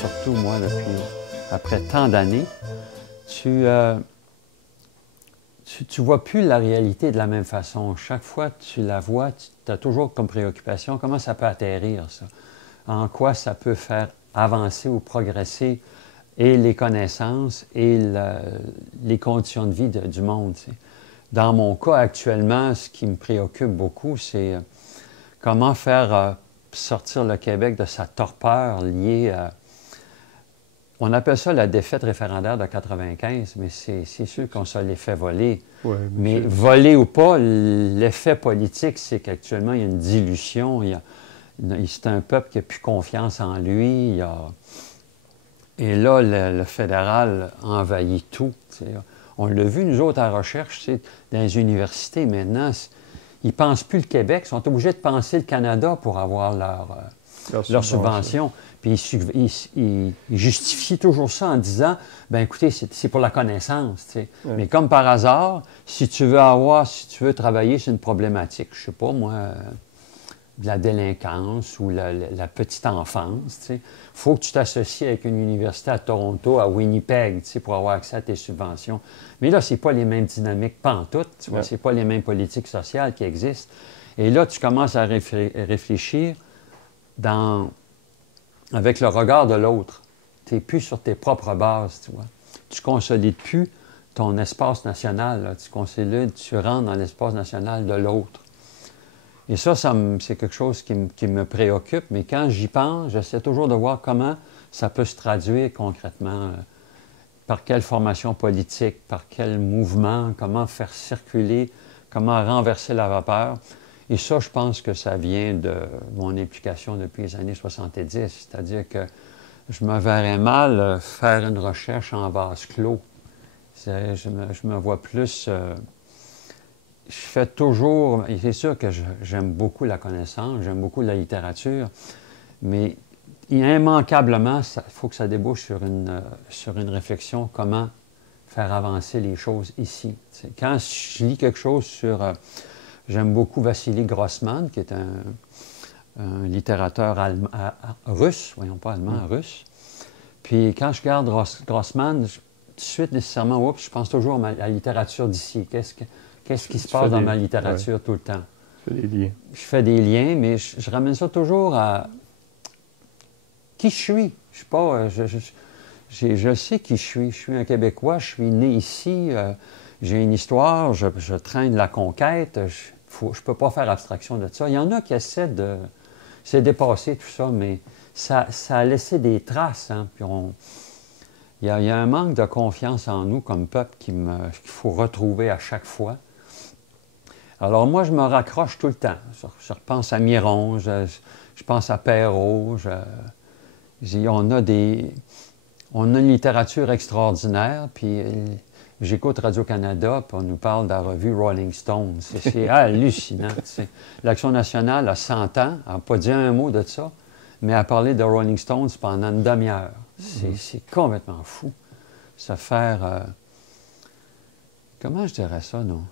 Surtout moi, après tant d'années, tu vois plus la réalité de la même façon. Chaque fois que tu la vois, tu as toujours comme préoccupation comment ça peut atterrir, ça. En quoi ça peut faire avancer ou progresser et les connaissances et les conditions de vie du monde. T'sais. Dans mon cas actuellement, ce qui me préoccupe beaucoup, c'est comment faire sortir le Québec de sa torpeur liée à... On appelle ça la défaite référendaire de 95, mais c'est sûr qu'on se les fait voler. Ouais, mais voler ou pas, l'effet politique, c'est qu'actuellement, il y a une dilution. C'est un peuple qui n'a plus confiance en lui. Et là, le fédéral envahit tout. T'sais. On l'a vu, nous autres, à la recherche, dans les universités, maintenant, ils ne pensent plus le Québec. Ils sont obligés de penser le Canada pour avoir leur subvention. Puis ils justifient toujours ça en disant, bien écoutez, c'est pour la connaissance. Tu sais. Ouais. Mais comme par hasard, si tu veux travailler sur une problématique, je ne sais pas moi, de la délinquance ou la petite enfance, tu sais, il faut que tu t'associes avec une université à Toronto, à Winnipeg, tu sais, pour avoir accès à tes subventions. Mais là, ce n'est pas les mêmes dynamiques pantoute, tu vois, ouais. Ce n'est pas les mêmes politiques sociales qui existent. Et là, tu commences à réfléchir avec le regard de l'autre. Tu n'es plus sur tes propres bases, tu vois. Tu ne consolides plus ton espace national. Là. Tu rentres dans l'espace national de l'autre. Et ça c'est quelque chose qui me préoccupe. Mais quand j'y pense, j'essaie toujours de voir comment ça peut se traduire concrètement. Par quelle formation politique, par quel mouvement, comment faire circuler, comment renverser la vapeur. Et ça, je pense que ça vient de mon implication depuis les années 70. C'est-à-dire que je me verrais mal faire une recherche en vase clos. Je me vois plus... je fais toujours... C'est sûr que j'aime beaucoup la connaissance, j'aime beaucoup la littérature, mais immanquablement, il faut que ça débouche sur une réflexion comment faire avancer les choses ici. T'sais, quand je lis quelque chose sur... J'aime beaucoup Vassili Grossman, qui est un littérateur russe, voyons pas allemand, russe. Puis quand je regarde Grossman, tout de suite, nécessairement, je pense toujours à la littérature d'ici. Qu'est-ce qui se passe dans ma littérature tout le temps? Je fais des liens. Je fais des liens, mais je ramène ça toujours à qui je suis. Je sais pas, je sais qui je suis. Je suis un Québécois, je suis né ici, j'ai une histoire, je traîne la conquête. Je ne peux pas faire abstraction de ça. Il y en a qui essaient de dépasser tout ça, mais ça a laissé des traces. Hein, puis il y a un manque de confiance en nous comme peuple qu'il faut retrouver à chaque fois. Alors moi, je me raccroche tout le temps. Je repense à Miron, je pense à Perrault. On a une littérature extraordinaire, puis... J'écoute Radio-Canada, puis on nous parle de la revue Rolling Stone. C'est hallucinant. L'Action nationale a 100 ans, elle n'a pas dit un mot de ça, mais elle a parlé de Rolling Stones pendant une demi-heure. C'est complètement fou. Se faire... comment je dirais ça, non?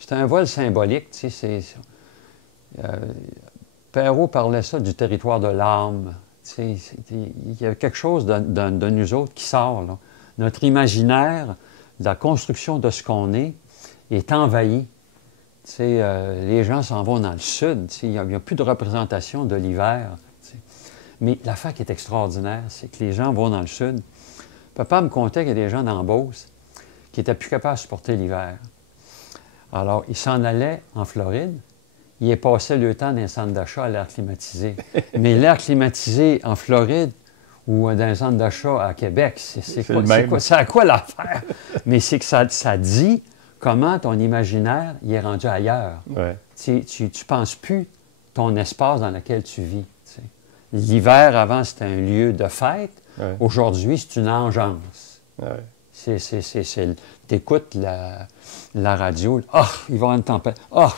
C'est un vol symbolique, tu sais. Perrault parlait ça du territoire de l'âme. Il y a quelque chose de nous autres qui sort, là. Notre imaginaire, la construction de ce qu'on est envahi. Les gens s'en vont dans le sud. Il n'y a plus de représentation de l'hiver. Mais l'affaire qui est extraordinaire, c'est que les gens vont dans le sud. Papa me contait qu'il y a des gens dans la Beauce qui n'étaient plus capables de supporter l'hiver. Alors, ils s'en allaient en Floride. Ils passaient le temps dans un centre d'achat à l'air climatisé. Mais l'air climatisé en Floride, ou dans un centre d'achat à Québec, c'est à quoi l'affaire? Mais c'est que ça dit comment ton imaginaire il est rendu ailleurs. Ouais. Tu ne penses plus ton espace dans lequel tu vis. L'hiver, avant, c'était un lieu de fête. Ouais. Aujourd'hui, c'est une engeance. Ouais. Tu écoutes la radio. « Ah, il va y avoir une tempête. Ah,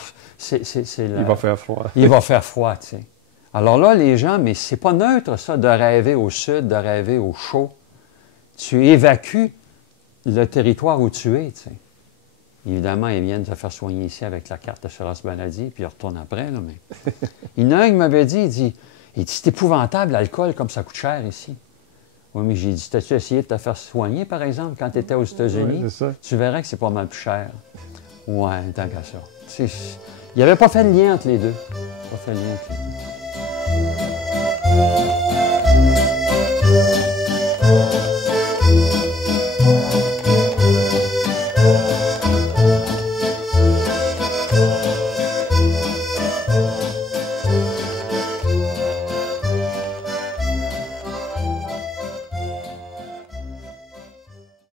il va faire froid. Il va faire froid, tu sais. Alors là, les gens, mais c'est pas neutre, ça, de rêver au sud, de rêver au chaud. Tu évacues le territoire où tu es, tu sais. Évidemment, ils viennent se faire soigner ici avec la carte d'assurance maladie, puis ils retournent après, là, mais... Il y en a un qui m'avait dit, c'est épouvantable, l'alcool, comme ça coûte cher ici. Oui, mais j'ai dit, t'as-tu essayé de te faire soigner, par exemple, quand tu étais aux États-Unis? Oui, tu verrais que c'est pas mal plus cher. Ouais, tant qu'à ça. Il n'avait pas fait le lien entre les deux. Pas fait le lien entre les deux.